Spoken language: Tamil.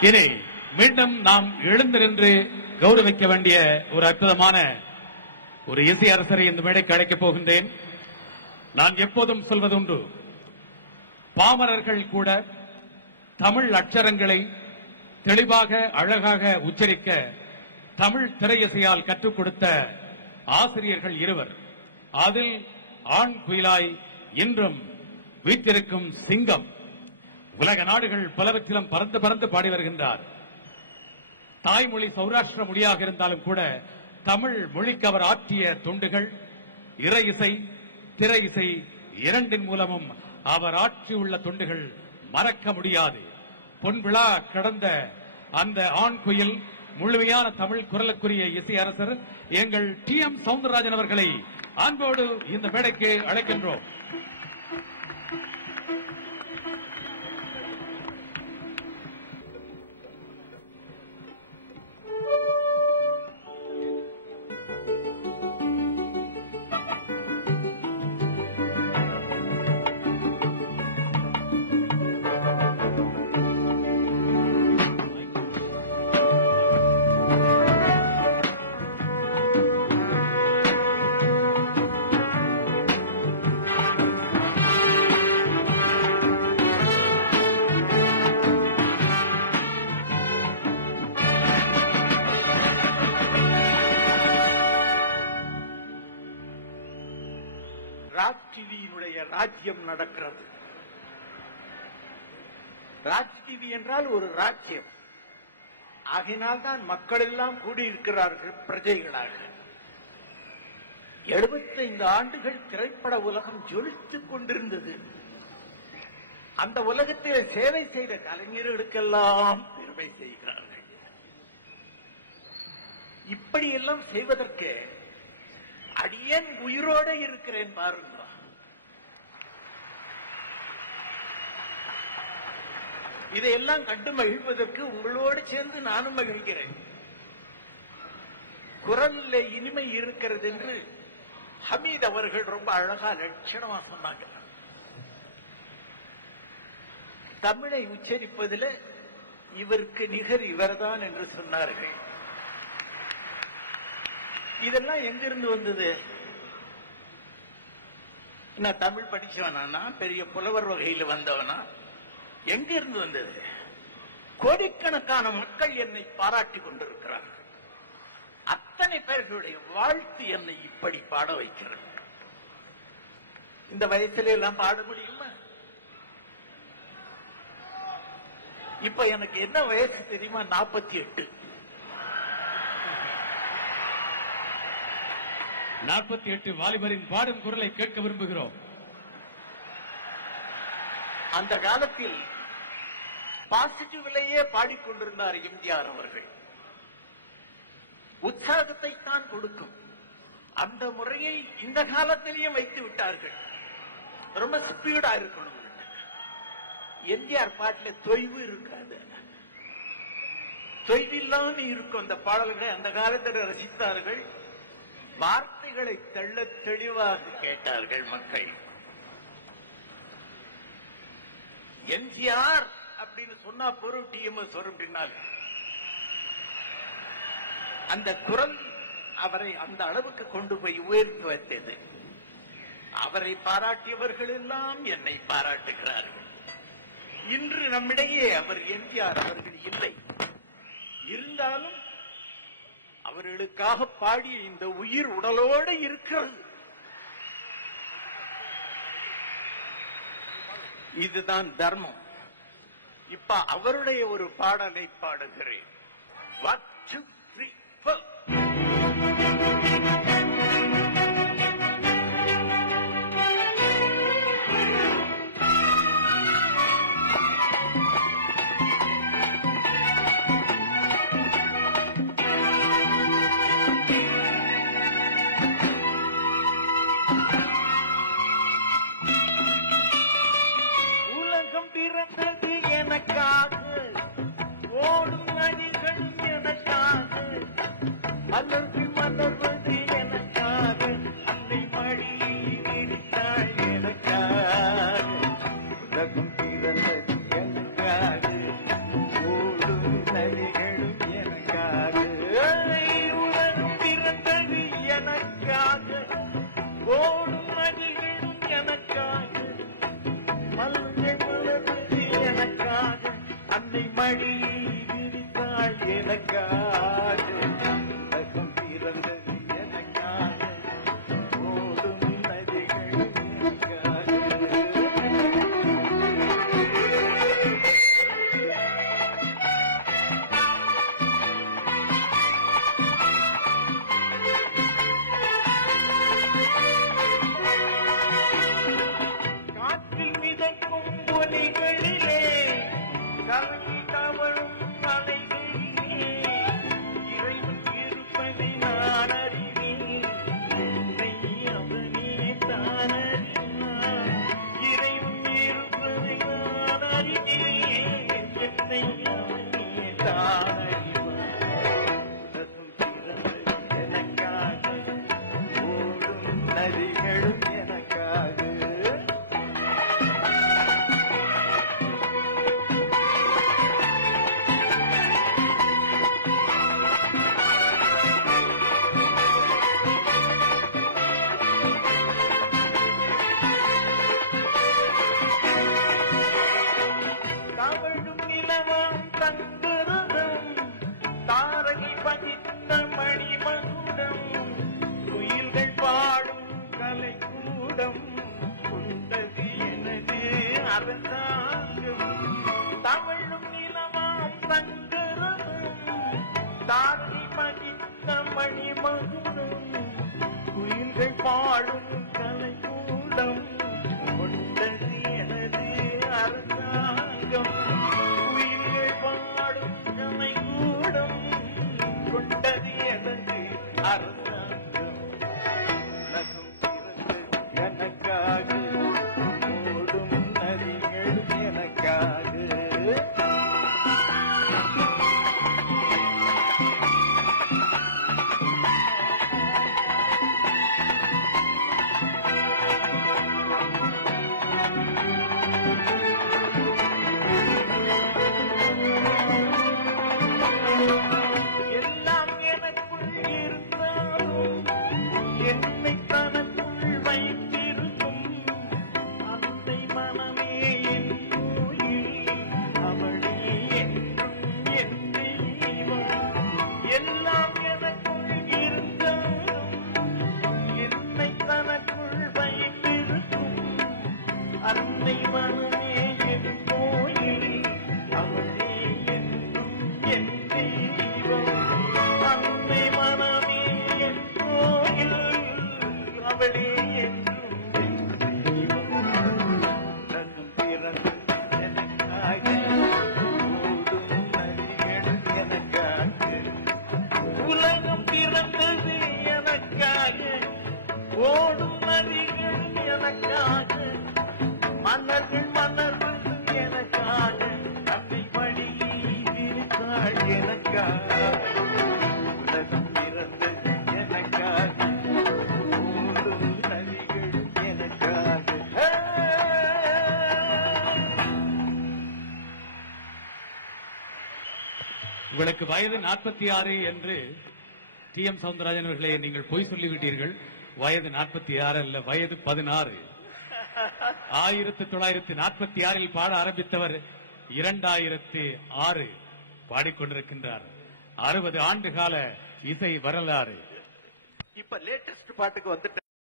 இனி மீண்டும் நாம் எழுந்து நின்று கௌரவிக்க வேண்டிய ஒரு அற்புதமான ஒரு இசை அரசரை இந்த மேடைக்கு அழைக்கப் போகின்றேன். நான் எப்போதும் சொல்வதுண்டு, பாமரர்கள் கூட தமிழ் அட்சரங்களை தெளிவாக அழகாக உச்சரிக்க தமிழ் திரையிசையால் கற்றுக் கொடுத்த ஆசிரியர்கள் இருவர். அதில் ஆண் குயிலாய் இன்றும் வீற்றிருக்கும் சிங்கம் உலக நாடுகள் பலவற்றிலும் பறந்து பறந்து பாடி வருகின்றார். தாய்மொழி சௌராஷ்டிர மொழியாக இருந்தாலும் கூட தமிழ் மொழிக்கு அவர் ஆற்றிய தொண்டுகள் இறை இசை திரை இசை இரண்டின் மூலமும் அவர் ஆற்றியுள்ள தொண்டுகள் மறக்க முடியாது. பொன்விழா கடந்த அந்த ஆண் குயில் முழுமையான தமிழ் குரலுக்குரிய இசை அரசர் எங்கள் TM சவுந்தரராஜன் அவர்களை அன்போடு இந்த மேடைக்கு அழைக்கின்றோம். ராஜ்டிவியினுடைய ராஜ்யம் நடக்கிறது. ராஜ்டிவி என்றால் ஒரு ராஜ்யம். ஆகினால்தான் மக்கள் எல்லாம் கூடியிருக்கிறார்கள் பிரஜைகளாக. 75 ஆண்டுகள் திரைப்பட உலகம் ஜொலித்துக் கொண்டிருந்தது. அந்த உலகத்தில் சேவை செய்த கலைஞர்களுக்கெல்லாம் பெருமை செய்கிறார்கள். இப்படியெல்லாம் செய்வதற்கு அடியேன் உயிரோட இருக்கிறேன் பாருங்க. இதையெல்லாம் கண்டு மகிழ்வதற்கு உங்களோடு சேர்ந்து நானும் மகிழ்கிறேன். குரல்ல இனிமை இருக்கிறது என்று ஹமீத் அவர்கள் ரொம்ப அழகா லட்சணமா சொன்னாங்க. தமிழை உச்சரிப்பதில் இவருக்கு நிகர் இவர்தான் என்று சொன்னார்கள். இதெல்லாம் எங்கிருந்து வந்தது? நான் தமிழ் படிச்சவனா, பெரிய புலவர் வகையில் வந்தவனா? எங்கிருந்து வந்தது? கோடிக்கணக்கான மக்கள் என்னை பாராட்டி கொண்டிருக்கிறார்கள். அத்தனை பேர்களுடைய வாழ்த்து என்னை இப்படி பாட வைக்கிறது. இந்த வயசுல எல்லாம் பாட முடியுமா? இப்ப எனக்கு என்ன வயசு தெரியுமா? 48. 48 வாலிபரின் பாடும் குரலை கேட்க விரும்புகிறோம். அந்த காலத்தில் பாசிட்டிவ்லேயே பாடிக்கொண்டிருந்தார் எம்ஜிஆர் அவர்கள். உற்சாகத்தை தான் கொடுக்கும். அந்த முறையை இந்த காலத்திலேயும் வைத்து விட்டார்கள். ரொம்ப ஸ்பீடா இருக்கணும். எம்ஜிஆர் பாட்டில் தொய்வு இருக்காது, தொய்வில்லாம இருக்கும். அந்த பாடல்களை அந்த காலத்தில் ரசித்தார்கள். வார்த்தைகளை தெள்ள தெளிவாக கேட்டார்கள் மக்கள். எம்ஜிஆர் அப்படின்னு சொன்னா பொருள் TMS வரும் பின்னால். அந்த குரல் அவரை அந்த அளவுக்கு கொண்டு போய் உயர்த்தி வைத்தது. அவரை பாராட்டியவர்கள் எல்லாம் என்னை பாராட்டுகிறார்கள். இன்று நம்மிடையே அவர் எம்ஜிஆர் அவர்கள் இல்லை. இருந்தாலும் அவர்களுக்காக பாடிய இந்த உயிர் உடலோடு இருக்கிறது. இதுதான் தர்மம். இப்ப அவருடைய ஒரு பாடலை பாடுகிறேன். உலகம் பிறந்தது எனக்காக, ஓடும் நதிகளும் எனக்காக, மலர்ந்து மலர்வது எனக்காக, அன்னை மடியில் இடித்தாள் எனக்காக. உலகம் பிறந்தது எனக்காக, ஓடும் எனக்காக உலகம் பிறந்தது எனக்காக ஓடும் நதிகள் எனக்காக காற்றில் மிதக்கும் ஒலிகளிலே கலங்கி தவழும் அலைகளிலே இறைவன் இருப்பதை நான் அறிவேன் என்னை அவனே தான் அறிவான் இறைவன் இருப்பதை நான் அறிவேன் என்னை அவனே தான் அறிவான் உலகம் பிறந்தது எனக்காக ஓடும் நதிகளும் எனக்காக தவழும் நிலவாம் தங்குரதம் தாரகை பதித்த மணிமகுடம் குயில்கள் பாடும் கலைக்கூடம் கொண்டது எனது அரசாங்கம் தவழும் நிலவாம் தங்குரதம் தாரகை பதித்த மணிமகுடம் குயில்கள் பாடும் கலைக்கூடம் கொண்டது எனது அரசாங்கம் உயிர்கள் பாடும் கலைக்கூடம் கொண்டது எனது அரசாங்கம் உலகம் பிறந்தது எனக்காக ஓடும் நதிகள் எனக்காக எல்லாம் எனக்குள் இருந்தாலும் என்னை தனக்குள் வைத்திருக்கும் அன்னை மனமே என் கோயில் அவளே என்றும் என் தெய்வம் எல்லாம் எனக்குள் இருந்தாலும் என்னை தனக்குள் வைத்திருக்கும் அன்னை மனமே என் கோயில் அவளே என்றும் என் தெய்வம் அன்னை மனமே என் கோயில் அவளே என்றும் என் தெய்வம் உலகம் பிறந்தது எனக்காக ஓடும் நதிகள் எனக்காக உலகம் பிறந்தது எனக்காக ஓடும் நதிகள் எனக்காக மன்னர்கள் மன்னர்கள் எனக்காக அன்னை மடியில் இருந்தாள் எனக்காக உலகம் பிறந்தது எனக்காக ஓடும் நதிகள் எனக்காக உங்களுக்கு வயது 46 என்று டி.எம். சவுந்தரராஜன் அவர்களே நீங்கள் பொய் சொல்லிவிட்டீர்கள். வயது 46 அல்ல, வயது 16. 1946 பாட ஆரம்பித்தவர் 2006 பாடிக்கொண்டிருக்கின்றார். 60 ஆண்டு கால இசை வரலாறு. இப்ப லேட்டஸ்ட் பாட்டுக்கு வந்துட்டு